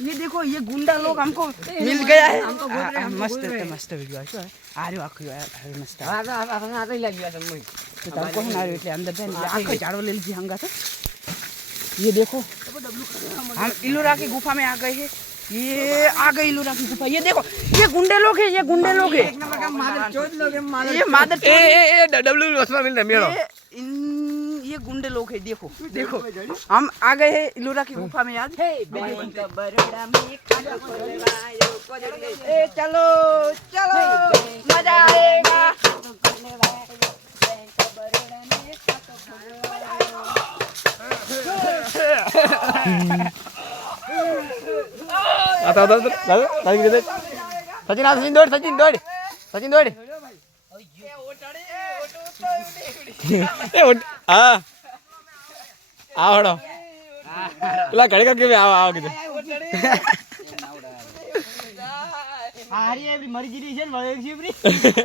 ये देखो ये गुंडा लोग हमको मिल गया है मस्त वीडियो है आरे आखो मस्त तमको है ना એટલે અંદર જઈને આખો ઝાડવો ले लीजिए हंगा से ये देखो हम इलोरा की गुफा में आ गए हैं ये आ गई इलोरा की गुफा ये देखो ये गुंडे लोग है एक नंबर का मादर चोद लोग है ये मादर ए डब्ल्यू उसमें मिल रहा मेरा ये गुंडे लोग है देखो हम आ गए हैं इलोरा की गुफा में याद चलो मजा आएगा आता सचिन दौड़ हाँ आवड़ो પેલા ઘડી કે આવ કીધું હારી એવી મરી ગઈ છે ને